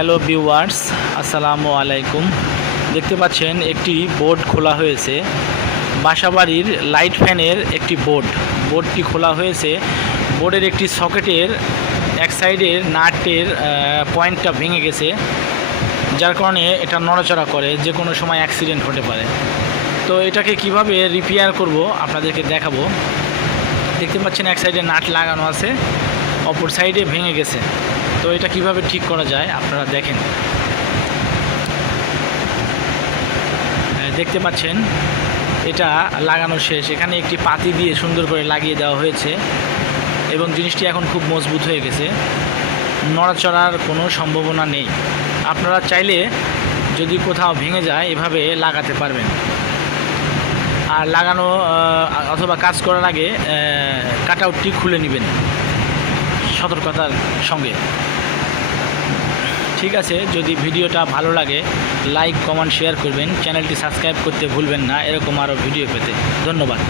Hello viewers, আসসালামু আলাইকুম। দেখতে পাচ্ছেন একটি বোর্ড খোলা হয়েছে, বাসাবাড়ির লাইট ফ্যানের একটি বোর্ডটি খোলা হয়েছে। বোর্ডের একটি সকেটের এক সাইডের নাটের পয়েন্টটা ভেঙে গেছে, যার কারণে এটা নড়াচড়া করে, যে কোনো সময় অ্যাক্সিডেন্ট হতে পারে। তো এটাকে কিভাবে রিপেয়ার করব আপনাদেরকে দেখাবো। দেখতে পাচ্ছেন এক সাইডে নাট লাগানো আছে, অপর সাইডে ভেঙে গেছে। তো এটা কিভাবে ঠিক করা যায় আপনারা দেখেন। দেখতে পাচ্ছেন এটা লাগানো শেষ। এখানে একটি পাতি দিয়ে সুন্দর করে লাগিয়ে দেওয়া হয়েছে এবং জিনিসটি এখন খুব মজবুত হয়ে গেছে, নড়াচড়ার কোনো সম্ভাবনা নেই। আপনারা চাইলে যদি কোথাও ভেঙে যায় এভাবে লাগাতে পারবেন। আর লাগানো অথবা কাজ করার আগে কাটআউটটি খুলে নেবেন সতর্কতার সঙ্গে। ঠিক আছে, যদি ভিডিওটা ভালো লাগে লাইক, কমেন্ট, শেয়ার করবেন। চ্যানেলটি সাবস্ক্রাইব করতে ভুলবেন না এরকম আরও ভিডিও পেতে। ধন্যবাদ।